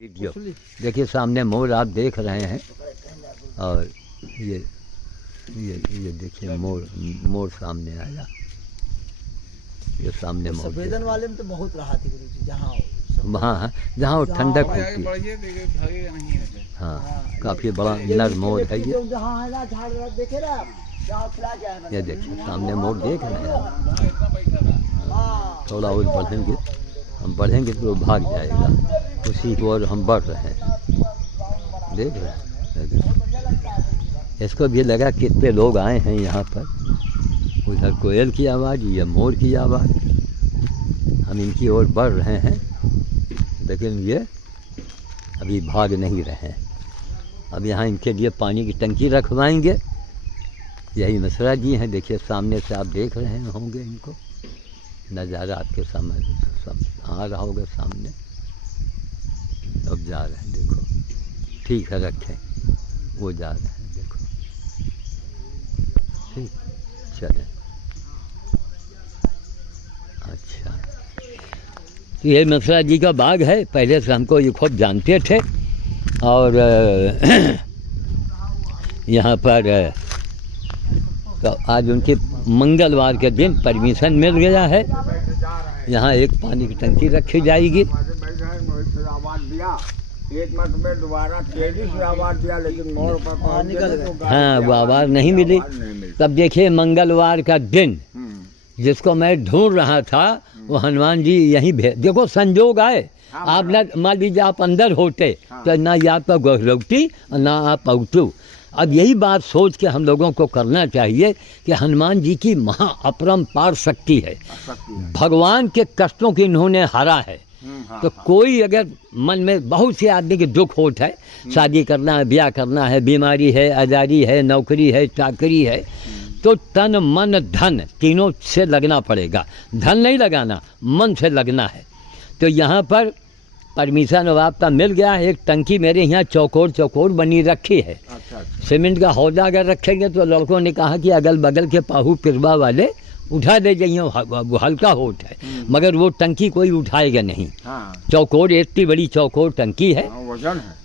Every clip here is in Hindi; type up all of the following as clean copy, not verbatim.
वीडियो देखिए, सामने मोर आप देख रहे हैं। और ये देखिए मोर सामने आया। ये सामने मोर संवेदन वाले में तो बहुत राहत है गुरुजी, जहाँ वो ठंडक होती है। हाँ, काफ़ी बड़ा नर मोर है ये। ये देखिए सामने मोर देख रहे हैं। थोड़ा और बढ़ेंगे, हम बढ़ेंगे तो भाग जाएगा, उसी को और हम बढ़ रहे हैं। देख रहे हैं, इसको भी लगा कितने लोग आए हैं यहाँ पर। उधर कोयल की आवाज़, ये मोर की आवाज़। हम इनकी ओर बढ़ रहे हैं, लेकिन ये अभी भाग नहीं रहे हैं। अब यहाँ इनके लिए पानी की टंकी रखवाएंगे। यही मिश्रा जी हैं, देखिए सामने से आप देख रहे होंगे इनको। नज़ारा आपके सामने सब आ रहा होगा सामने। अब जा रहे हैं, देखो ठीक है, रखें, वो जा रहे हैं, देखो ठीक, चलें। अच्छा, तो ये मिश्रा जी का बाग है, पहले से हमको ये खूब जानते थे। और यहाँ पर तो आज उनके मंगलवार के दिन परमिशन मिल गया है। यहाँ एक पानी की टंकी रखी जाएगी। एक मिनट में दोबारा तेजी से आवाज़ दिया, लेकिन मोर पर हाँ, वो आवाज़ नहीं मिली। तब देखिए मंगलवार का दिन जिसको मैं ढूंढ रहा था, वो हनुमान जी यहीं देखो संजोग आए। आप ना मान लीजिए आप अंदर होते तो ना ये आपका गोहरौटी और ना आप औटू। अब यही बात सोच के हम लोगों को करना चाहिए कि हनुमान जी की महा अपरंपार शक्ति है। भगवान के कष्टों की इन्होंने हरा है। तो कोई अगर मन में बहुत से आदमी के दुख होता है, शादी करना है, ब्याह करना है, बीमारी है, आज़ादी है, नौकरी है, चाकरी है, तो तन मन धन तीनों से लगना पड़ेगा। धन नहीं लगाना, मन से लगना है। तो यहाँ पर परमिशन अब आपका मिल गया है। एक टंकी मेरे यहाँ चौकोर बनी रखी है। अच्छा। सीमेंट का हौदा अगर रखेंगे तो लड़कों ने कहा कि अगल बगल के पाहू पिरवा वाले उठा दे जाइए, वो हल्का होता है, मगर वो टंकी कोई उठाएगा नहीं। हाँ। चौकोर इतनी बड़ी चौकोर टंकी है,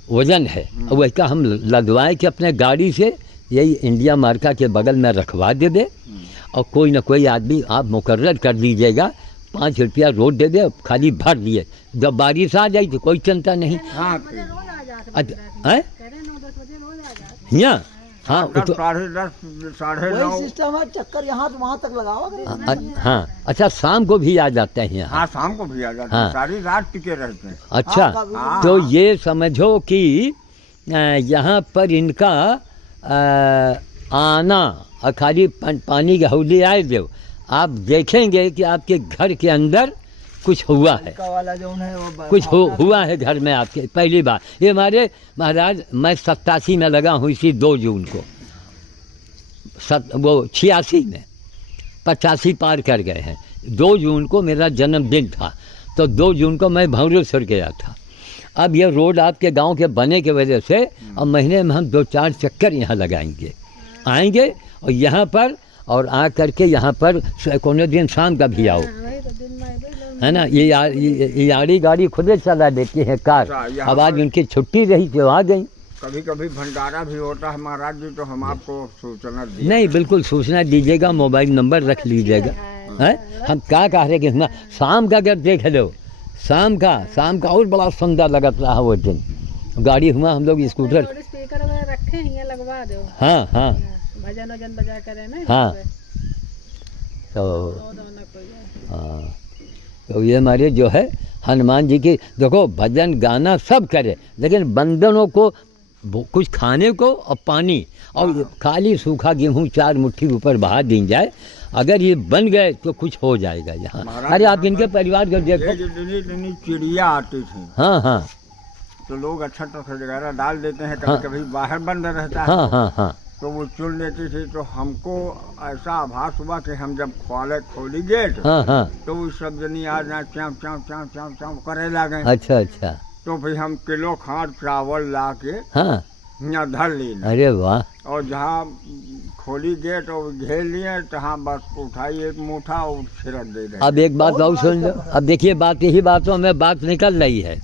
वजन है। वैसा हम लदवाए कि अपने गाड़ी से यही इंडिया मार्का के बगल में रखवा दे। और कोई ना कोई आदमी आप मुकर्रर कर दीजिएगा, 5 रुपया रोड दे दे, खाली भर दिए। जब बारिश आ जाए तो कोई चिंता नहीं। हाँ, यहाँ हाँ, 10:30 साढ़े 9 सिस्टम है, चक्कर यहाँ से वहाँ तक लगाओ। हाँ, अच्छा शाम को भी आ जाते हैं यहाँ। हाँ, शाम को भी आ जाते हैं। सारी रात टिके रहते हैं। अच्छा, तो ये समझो कि यहाँ पर इनका आना और खाली पानी की हौली आए दो, आप देखेंगे कि आपके घर के अंदर कुछ हुआ है, कुछ हुआ है घर में आपके। पहली बार ये हमारे महाराज, मैं 87 में लगा हूँ, इसी 2 जून को। वो 86 में 85 पार कर गए हैं। 2 जून को मेरा जन्मदिन था, तो 2 जून को मैं भंवरेश्वर गया था। अब ये रोड आपके गांव के बने की वजह से अब महीने में हम 2-4 चक्कर यहाँ लगाएंगे, आएंगे और यहाँ पर, और आ करके यहाँ पर कोनो दिन शाम का भी आओ, है ना। ये यारी गाड़ी खुद चला देती है कार। अब आज उनकी छुट्टी रही तो आ गई। कभी कभी भंडारा भी होता है महाराज जी, तो हम आपको सूचना दी। नहीं, बिल्कुल सूचना दीजिएगा, मोबाइल नंबर रख लीजिएगा। हैं, हम क्या कह रहे कि ना शाम का अगर देख लो, शाम का और बड़ा सुंदर लगत रहा वो दिन। गाड़ी हुआ, हम लोग स्कूटर रखे हैं, लगवा दो। हाँ हाँ, भजन वजन बजा करे ना। हाँ, तो ये हमारे जो है हनुमान जी की, देखो भजन गाना सब करे, लेकिन बंदनों को कुछ खाने को और पानी और खाली सूखा गेहूँ 4 मुट्ठी ऊपर बहा दी जाए, अगर ये बन गए तो कुछ हो जाएगा यहाँ। अरे आप इनके परिवार को देखो, चिड़िया आती थी। हाँ हाँ, तो लोग अच्छा जगह डाल देते हैं, कभी कभी बाहर बंद रहता है। हाँ हाँ हाँ, तो वो चुन लेती थी। तो हमको ऐसा आभास हुआ कि हम जब खोली गेट, हाँ हाँ, तो वो सब जनी आज ना चाँव चाँव चाँव चाँव चाँव करे लगे। अच्छा अच्छा, तो फिर हम किलो खाद चावल ला के हाँ, यहाँ धर ली। अरे वाह, और जहाँ खोली गेट और घेर लिए, तहाँ बस उठाई एक मुठा और छिड़क दे रहे। अब एक बात और सुन लो। अब देखिए बात, यही बातों में बात निकल रही है।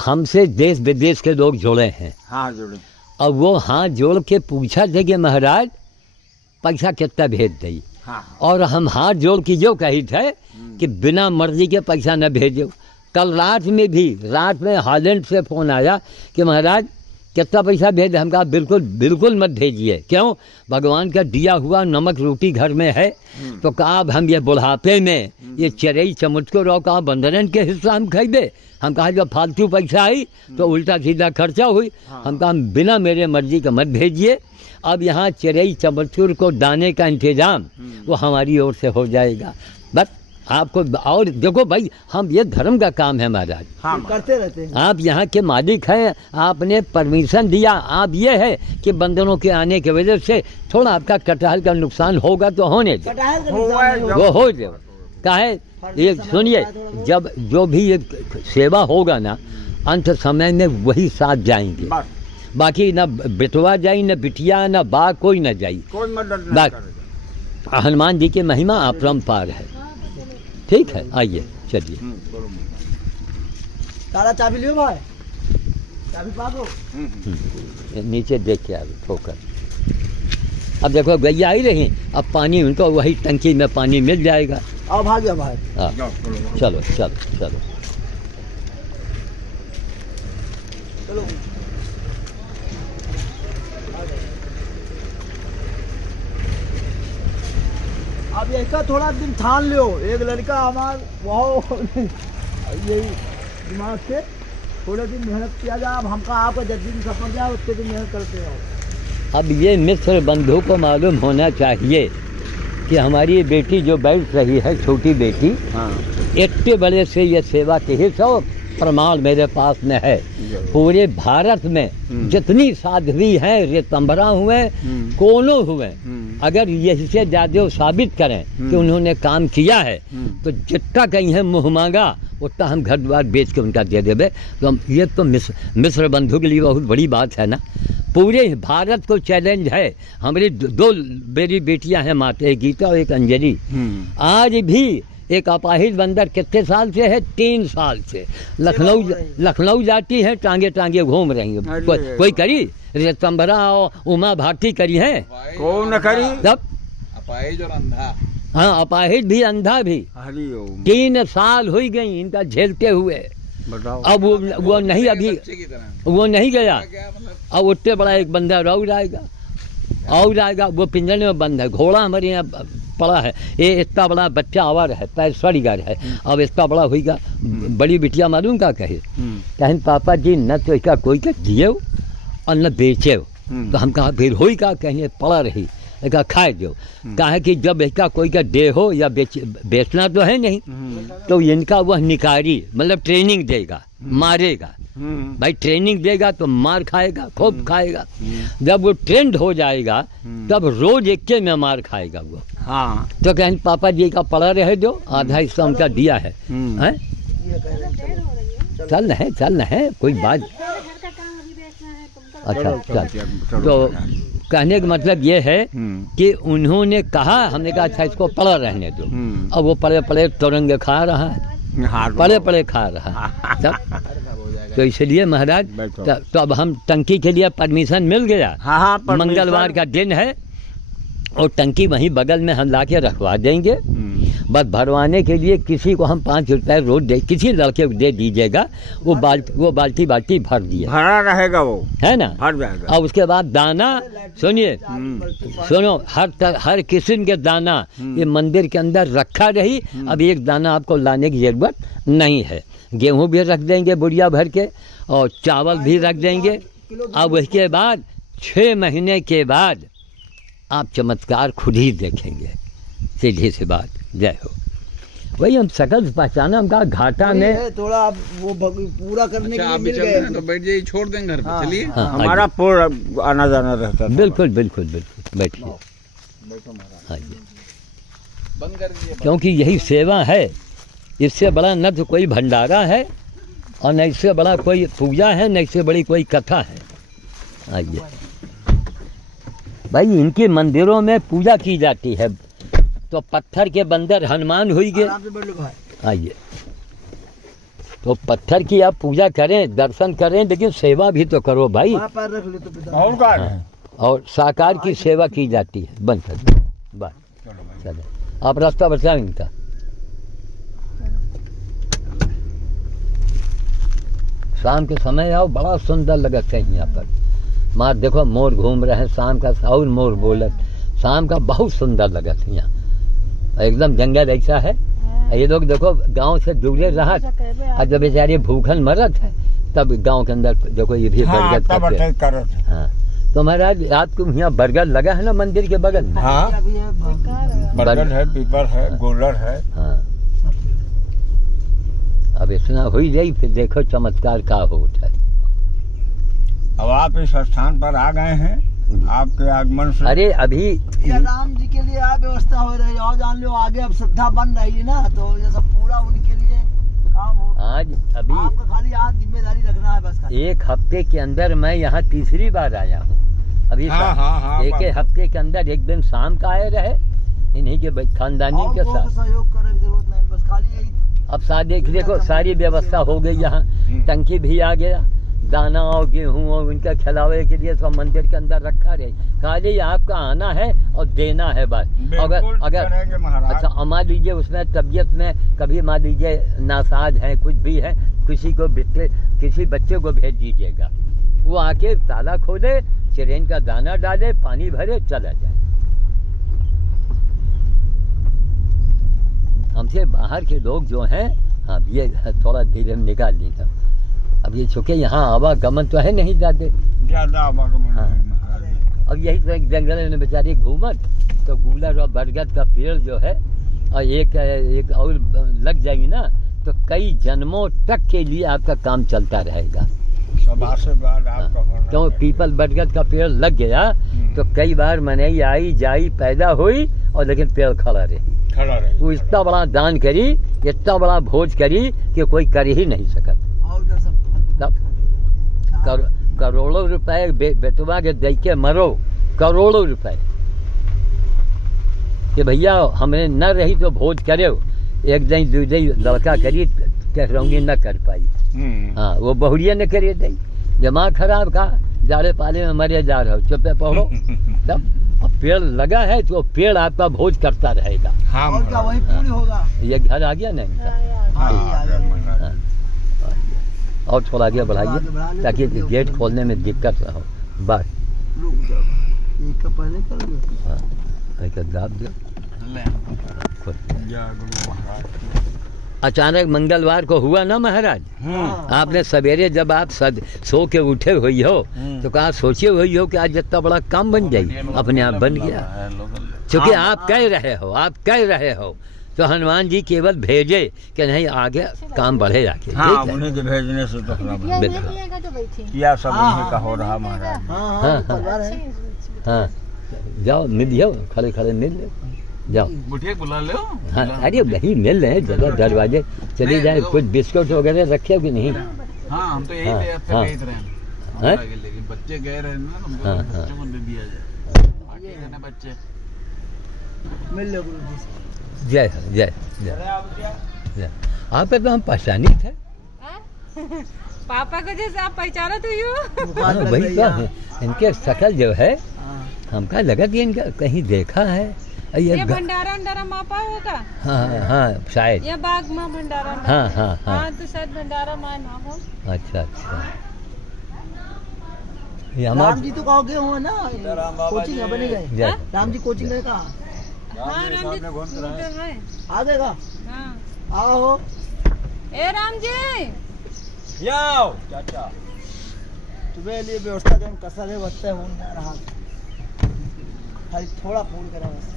हमसे देश विदेश के लोग जुड़े हैं, हाँ जुड़े। और वो हाथ जोड़ के पूछा थे कि महाराज पैसा कितना भेज दी, हाँ और हम हाथ जोड़ के जो कही थे कि बिना मर्जी के पैसा न भेजो। कल रात में हॉलैंड से फ़ोन आया कि महाराज कितना पैसा भेज, हम कहा बिल्कुल बिल्कुल मत भेजिए। क्यों? भगवान का दिया हुआ नमक रोटी घर में है। तो कहा अब हम ये बुढ़ापे में ये चरई चमुच को रहो, कहा बंदरन के हिस्सा हम खाइबे। हम कहा जब फालतू पैसा आई तो उल्टा सीधा खर्चा हुई। हम कहा बिना मेरे मर्जी का मत भेजिए। अब यहाँ चरई चमचूर को दाने का इंतजाम वो हमारी ओर से हो जाएगा। बस आपको, और देखो भाई हम ये धर्म का काम है महाराज, हाँ करते रहते हैं। आप यहाँ के मालिक हैं, आपने परमिशन दिया। आप ये है कि बंदरों के आने की वजह से थोड़ा आपका कटहल का नुकसान होगा तो होने दो, कटहल का हुआ नुकसान है नहीं जब- होगा। वो हो जाए। काहे ये सुनिए, जब जो भी ये सेवा होगा ना, अंत समय में वही साथ जाएंगे। बस बाकी न बेटवा जाई, न बिटिया, न बा, कोई न जाई। कोई मदद नहीं बस करेगा। हनुमान जी की महिमा अपरंपार है। ठीक है, आइए चलिए। बोलो। तारा चाबी लियो भाई, चाबी पागो। नीचे देख के आ ठोकर। अब देखो गैया आई रही, अब पानी उनको वही टंकी में पानी मिल जाएगा। आओ भाग गया भाई। हाँ, जाओ, बोलो। चलो चलो चलो। चलो अब इसका थोड़ा दिन ठान लियो। एक लड़का हमार वो यही दिमाग से थोड़े दिन मेहनत किया जाए। अब हमका आपका जिस दिन सफर जाए उतने दिन मेहनत करते रहो। अब ये मिस्र बंधु को मालूम होना चाहिए कि हमारी बेटी जो बैठ रही है, छोटी बेटी, हाँ इतने बड़े से ये सेवा के ही सब प्रमाण मेरे पास में है। पूरे भारत में जितनी साध्वी हैं, ऋतंभरा हुए, कोनो हुए, अगर यही से ज़्यादा साबित करें कि उन्होंने काम किया है, तो जितना कहीं है मुँह मांगा उतना हम घर द्वार बेच के उनका दे देवे। तो हम ये तो मिस्र बंधु के लिए बहुत बड़ी बात है ना। पूरे भारत को चैलेंज है। हमारी दो मेरी बेटियां हैं, माता, एक गीता और एक अंजलि। आज भी एक अपाहिज बंदर कितने साल से है? 3 साल से लखनऊ जाती है, टांगे टांगे घूम रही है। कोई करी? ऋतंभरा और उमा भारती करी है? कौन करी? तब अपाहिज और अंधा। हाँ, अपाहिज भी अंधा भी। हरि ओम। 3 साल हो गई इनका झेलते हुए। बताओ। अब वो नहीं, अभी बच्चे की तरह वो नहीं गया। क्या मतलब? अब उतने बड़ा एक बंदा और आएगा, वो पिंजरे में बंद है। घोड़ा हमारे यहाँ पड़ा है, ये इतना बड़ा बच्चा आवर है, पैसवाड़ीगर है। अब इतना बड़ा होगा। बड़ी बिटिया मालूम का कहे पापा जी न तो इसका कोई का दिए और न बेचे। तो हम कहा फिर होई का? कहीं पड़ा रही, इसका खाए दो। कहा कि जब इसका कोई का दे हो या बेचना तो है नहीं, तो इनका वह निकारी मतलब ट्रेनिंग देगा, मारेगा। भाई ट्रेनिंग देगा तो मार खाएगा, खूब खाएगा। जब वो ट्रेंड हो जाएगा तब रोज एक में मार खाएगा वो। हाँ तो कहें पापा जी का पड़ा रहे दो, आधा हिस्सा उनका दिया है। हैं? चल रहे हैं कोई बात। घर का काम अभी देखना है तुमको। अच्छा चल। तो कहने का मतलब ये है कि उन्होंने कहा, हमने कहा अच्छा इसको पड़ा रहने दो। अब वो पड़े पड़े तुरंग खा रहा है, हाँ पड़े पड़े खा रहा है। तब तो इसलिए महाराज, बैठो। तो अब हम टंकी के लिए परमिशन मिल गया। हाँ मंगलवार का दिन है और टंकी वहीं बगल में हम ला के रखवा देंगे। बस भरवाने के लिए किसी को हम 5 रुपये रोज दे, किसी लड़के को दे दीजिएगा। वो बाल्टी भर दिए, भरा रहेगा वो, है ना। भर जाएगा। और उसके बाद दाना, सुनिए सुनो, हर किस्म के दाना ये मंदिर के अंदर रखा रही। अब एक दाना आपको लाने की जरूरत नहीं है। गेहूँ भी रख देंगे बुढ़िया भर के, और चावल भी रख देंगे। अब उसके बाद 6 महीने के बाद आप चमत्कार खुद ही देखेंगे। सीधी सी बात। जय हो। वही हम सकल पहचाना, हम कहा घाटा में है, थोड़ा अब वो पूरा करने अच्छा के आप लिए भी मिल चल रहे हैं गए। तो बैठ जाइए, छोड़ देंगे घर पे। हाँ। चलिए हाँ, हमारा पूरा आना जाना रहता था। बिल्कुल बिल्कुल बिल्कुल बैठिए। हाँ जी, बंद कर दीजिए। क्योंकि यही सेवा है। इससे बड़ा न तो कोई भंडारा है और न इससे बड़ा कोई पूजा है, न इससे बड़ी कोई कथा है। आइए भाई, इनके मंदिरों में पूजा की जाती है तो पत्थर के बंदर हनुमान हुई गए। आराम से बैठ लो भाई। आइए। तो पत्थर की आप पूजा करें, दर्शन करें, लेकिन सेवा भी तो करो भाई। वहाँ पैर रख ले तो पिता। और का हाँ, और साकार की सेवा की जाती है। बंद कर दो, बस चलो, आप रास्ता बचाएं इनका। शाम के समय आओ, बड़ा सुंदर लगता है यहाँ पर। मार देखो मोर घूम रहे हैं शाम का, और मोर बोलत शाम का बहुत सुंदर लगत है यहाँ, एकदम जंगल ऐसा है। ये लोग देखो गांव से जुड़े रहा, और जब बेचारे भूखन मरत है तब गांव के अंदर देखो ये भी हाँ, बरगद का तब पेड़। अटैक करत है। हाँ, तो महाराज आपको यहाँ बरगद लगा है ना मंदिर के बगल में? हाँ, अभी ये बरगद है, पीपल है, गोलर है। हाँ, अब इतना हो ही जाई, फिर देखो चमत्कार का होता है। अब आप इस स्थान पर आ गए हैं, आपके आगमन से। अरे अभी ये राम जी के लिए आ व्यवस्था हो रही है, और जान लो आगे अब श्रद्धा बन रही है ना, तो ये सब पूरा उनके लिए काम हो। आज अभी आपका खाली यहाँ जिम्मेदारी रखना है बस खाली। एक हफ्ते के अंदर मैं यहाँ तीसरी बार आया हूँ। अभी हाँ, एक हफ्ते के अंदर एक दिन शाम का आए रहे इन्हीं के खानदानी और के कोई साथ। सहयोग करने की जरूरत नहीं, बस खाली यही। अब साथ देखो सारी व्यवस्था हो गई यहाँ, टंकी भी आ गया, दाना और गेहूँ और उनका खिलावे के लिए सब मंदिर के अंदर रखा रहे। खाली आपका आना है और देना है बस। बिल्कुल करेंगे महाराज। अच्छा मान लीजिए उसमें तबीयत में कभी मान लीजिए नासाज है, कुछ भी है, किसी बच्चे को भेज दीजिएगा, वो आके ताला खोले, चिरेन का दाना डाले, पानी भरे, चला जाए। हमसे बाहर के लोग जो हैं, हाँ ये थोड़ा धीरे में निकाल लीजिए। अब ये चूँकि यहाँ आवागमन तो है नहीं ज्यादा आवागमन हाँ। है महाराज। अब यही तो एक जंगल में बेचारी घूमत, तो गूलर और बरगद का पेड़ जो है, और एक और लग जाएगी ना, तो कई जन्मों तक के लिए आपका काम चलता रहेगा। सब आशीर्वाद आपका होना क्यों चाहिए। पीपल बरगद का पेड़ लग गया तो कई बार मनई आई जाई पैदा हुई, और लेकिन पेड़ खड़ा रही। खड़ा रहे। वो इतना बड़ा दान करी, इतना बड़ा भोज करी कि कोई कर ही नहीं सकत। और क्या सब करोड़ों रुपए बेटवा के दे के मरो, करोड़ों रुपए कि भैया हमें न रही तो भोज करे, एक दिन दो दिन लड़का करी टहरौनी न कर पाई। हाँ, वो बहुरिया न करे दी, दिमाग खराब का, जाड़े पाले में मरे जा रहे हो, चुपे पढ़ो। तब अब पेड़ लगा है तो पेड़ आपका भोज करता रहेगा। हाँ और क्या वही पूरी होगा। ये घर आ गया ना इनका। हाँ, ये आ गया। हाँ, और थोड़ा आगे बढ़ाइए ताकि गेट खोलने में दिक्कत ना हो। बस रुक जाओ, एक का पहले कर दो। हाँ, एक दाब दो। खुद। जय गुरु महाराज। अचानक मंगलवार को हुआ ना महाराज, आपने सवेरे जब आप सो के उठे हुई हो तो कहा सोचे हुई हो कि आज इतना बड़ा काम बन जाए, अपने आप बन गया। क्योंकि आप कह रहे हो तो हनुमान जी केवल भेजे कि नहीं आगे काम बढ़े जाके। हाँ, उन्हीं के भेजने से तो किया सब उन्हीं का हो रहा महाराज। हाँ हाँ, परिवार है। हाँ, जाओ मिल जाओ, खड़े खड़े मिल लो, जाओ। बुढ़िया बुला लो। हाँ, अरे नहीं मिल रहे हैं, जगह दरवाजे चले जाए। कुछ बिस्कुट वगैरह रखे हो कि नहीं? हाँ, हम तो यही हाँ, थे, अब तक हाँ। यही रहे हैं। हैं? लेकिन बच्चे गए रहे ना, हमको हाँ, बच्चों हाँ। को दे दिया जाए। बाकी रहने बच्चे। मिल लो गुरु जी से। जय हो, जय जय। आप पे तो हम पहचानी थे। पापा को जैसे आप पहचाना तो यू बुखार हाँ, लग वही रही तो है। है। इनके शकल जो है हाँ। हमका लगा कि इनका कहीं देखा है। ये भंडारा अंडारा मापा होगा। हाँ हाँ शायद। ये बाग माँ भंडारा हाँ हाँ हाँ। हाँ तो शायद भंडारा माँ नाम हो। अच्छा अच्छा। ये राम हमारे जी तो कहो गए हुए ना, कोचिंग है बने गए। जय राम जी कोचिंग गए कहाँ? हाँ राम जी उधर है। आ गएगा। हाँ आओ ए राम जी जाओ चाचा। तुम्हें लिए व्यवस्था जो कसर है बचते हो रहा, खाली थोड़ा फोन करा बस।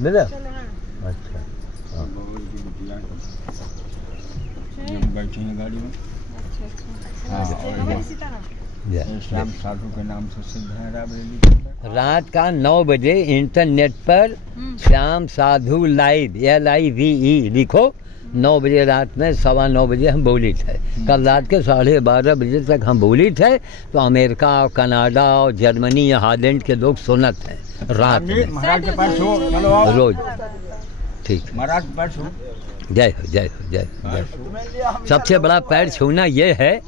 मिला। चलो हाँ अच्छा हाँ। बैठे हैं गाड़ी में। अच्छा अच्छा हाँ, ये और हमारी ये- सीताराम। जय। श्याम साधु के नाम से सिद्ध है राबरेली के अंदर। रात का 9 बजे इंटरनेट पर श्याम साधु लाइव LIVE लिखो। 9 बजे रात में 9:15 बजे हम बोली थे। कल रात के 12:30 बजे तक हम बोली थे, तो अमेरिका और कनाडा और जर्मनी या हॉलैंड के लोग सुनत हैं रात में महाराज के पास हो, चलो आओ। रोज। ठीक है। महाराज के पास हो। जय हो जय हो जय हो, जय हो। तुम्हें लिए हम सबसे बड़ा पैर छूना ये है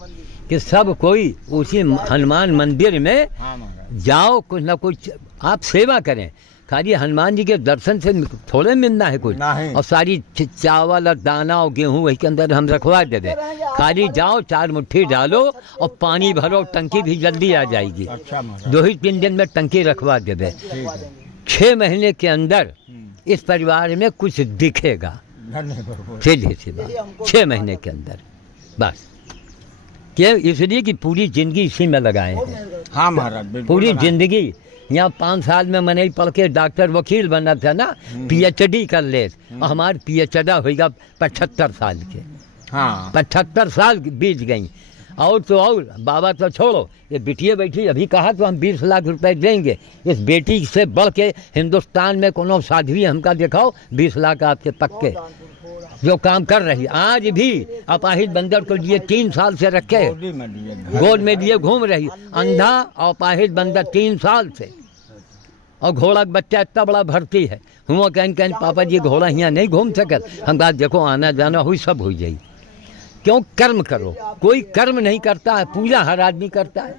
कि सब कोई उसी हनुमान मंदिर में हाँ महाराज। जाओ, कुछ ना कुछ आप सेवा करें। खाली हनुमान जी के दर्शन से थोड़े मिलना है कुछ, नहीं। और सारी चावल और दाना और गेहूँ वही के अंदर हम रखवा दे दें। खाली जाओ, 4 मुट्ठी डालो और पानी भरो, टंकी भी जल्दी आ जाएगी। अच्छा महाराज। 2 ही 3 दिन में टंकी रखवा दे दें। ठीक है। 6 महीने के अंदर इस परिवार में कुछ दिखेगा, धन्यवाद। सीधी सी बात, 6 महीने के अंदर बस। क्या इसलिए कि पूरी जिंदगी इसी में लगाए हैं, हाँ महाराज बिल्कुल पूरी लगाए। जिंदगी। यहाँ 5 साल में मैंने पढ़ के डॉक्टर वकील बना था ना, PhD कर ले, और हमारे PhD होगा 75 साल के। हाँ 75 साल बीत गई। और तो और बाबा तो छोड़ो, ये बिटिया बैठी अभी कहा तो हम 20 लाख रुपए देंगे। इस बेटी से बढ़ के हिंदुस्तान में कोनो साध्वी हमका दिखाओ, 20 लाख आपके पक्के, जो काम कर रही। आज भी अपाहिज बंदर को लिए 3 साल से रखे, गोदी में दिए। गोद में लिए घूम रही, अंधा और अपाहिज बंदर 3 साल से। और घोड़ा का बच्चा इतना बड़ा भर्ती है, हुआ कहीं पापा जी घोड़ा यहाँ नहीं घूम सकत। हम कहा देखो आना जाना हुई सब हो जाई। क्यों? कर्म करो। कोई कर्म नहीं करता है, पूजा हर आदमी करता है।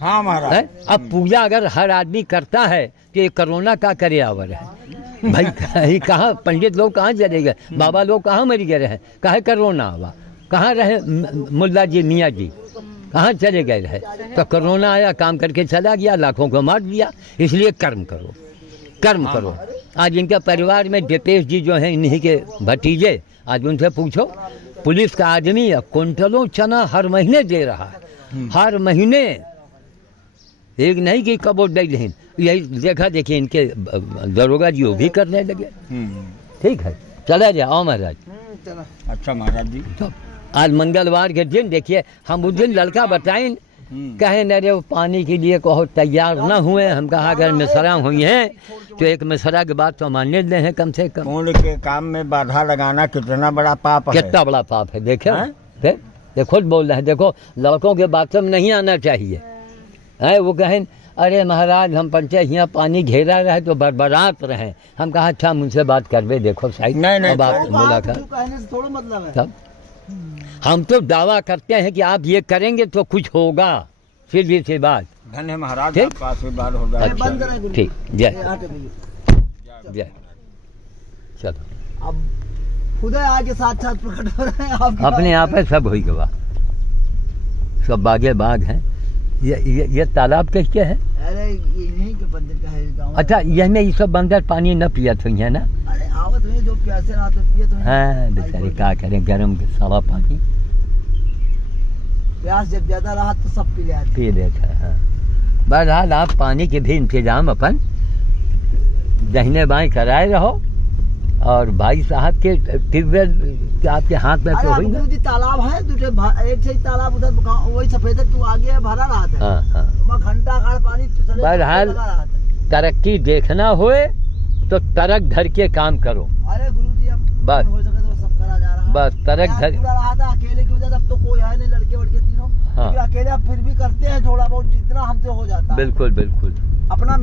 हाँ महाराज। है? अब पूजा अगर हर आदमी करता है तो ये कोरोना का करे आवर है भाई। कहाँ पंडित लोग कहाँ चले गए, बाबा लोग कहाँ मर गए रहे, कहे कोरोना हुआ, कहाँ रहे मुल्ला जी मियाँ जी, कहाँ चले गए रहे। तो कोरोना आया, काम करके चला गया, लाखों को मार दिया। इसलिए कर्म करो, कर्म करो। आज इनके परिवार में दीपेश जी जो हैं, इन्हीं के भतीजे, आज उनसे पूछो, पुलिस का आदमी कुंटलों चना हर महीने दे रहा है, हर महीने। एक नहीं कि कबो दे दें, यही देखा देखिए इनके दरोगा जी वो भी करने लगे। ठीक है, चला जाए। आओ महाराज। चलो। अच्छा महाराज जी। तो आज मंगलवार के दिन देखिए, हम उस दिन लड़का बताएं, कहे न रे वो पानी के लिए कहो तैयार न हुए। हम कहा अगर मिसरा हुई हैं तो एक मिसरा के बाद तो मान्य दे हैं कम से कम। पुण्य के काम में बाधा लगाना कितना बड़ा पाप है। कितना बड़ा पाप है देखे। हैं? फिर ये खुद बोल रहे हैं, देखो लड़कों के बाथरूम नहीं आना चाहिए है। वो कहें अरे महाराज हम पंचायत यहाँ पानी घेरा रहे तो बरबरात रहे। हम कहा अच्छा मुझसे बात करवे, देखो साइड नहीं, अब आप बात मुलाकात। कहने से थोड़ा मतलब है। तब हम तो दावा करते हैं कि आप ये करेंगे तो कुछ होगा, सीधी सी बात। धन्य महाराज, ठीक? आपका आशीर्वाद होगा। अच्छा। बंद करें गुरु। ठीक, जय हटे भैया। जय। चलो अब खुद आगे साक्षात प्रकट हो रहे हैं आपके अपने यहाँ पे सब हुई गवा, सब बागे बाग हैं। ये तालाब किसके है? अरे ये नहीं के बंदर का है गाँव। अच्छा, यह में ये सब बंदर पानी न पिया तो है ना। अरे आवत हुई जो प्यासे रात में पिए तो हाँ बेचारे क्या करें, गर्म सावा पानी प्यास जब ज्यादा रहा तो सब पी ले पी लेता है। हाँ, बहरहाल आप पानी के भी इंतजाम अपन दाहिने बाएं कराए रहो। और भाई साहब के ट्यूबवेल आपके हाथ में तो हुई ना। जी तालाब है दूसरे एक से तालाब उधर वही सफेद तू आगे भरा रहा था। हाँ हाँ, वहाँ घंटा खाड़ पानी बहरहाल लगा रहा था। तरक्की देखना होए तो तरक धर के काम करो। अरे गुरुजी अब बस। हो सके तो सब करा जा रहा है। बस तरक धर। पूरा रहा था अकेले की वजह, अब तो कोई है नहीं, लड़के वड़के तीनों। हाँ। लेकिन अकेले अब फिर भी करते हैं थोड़ा बहुत जितना हमसे हो जाता है। बिल्कुल बिल्कुल। अपना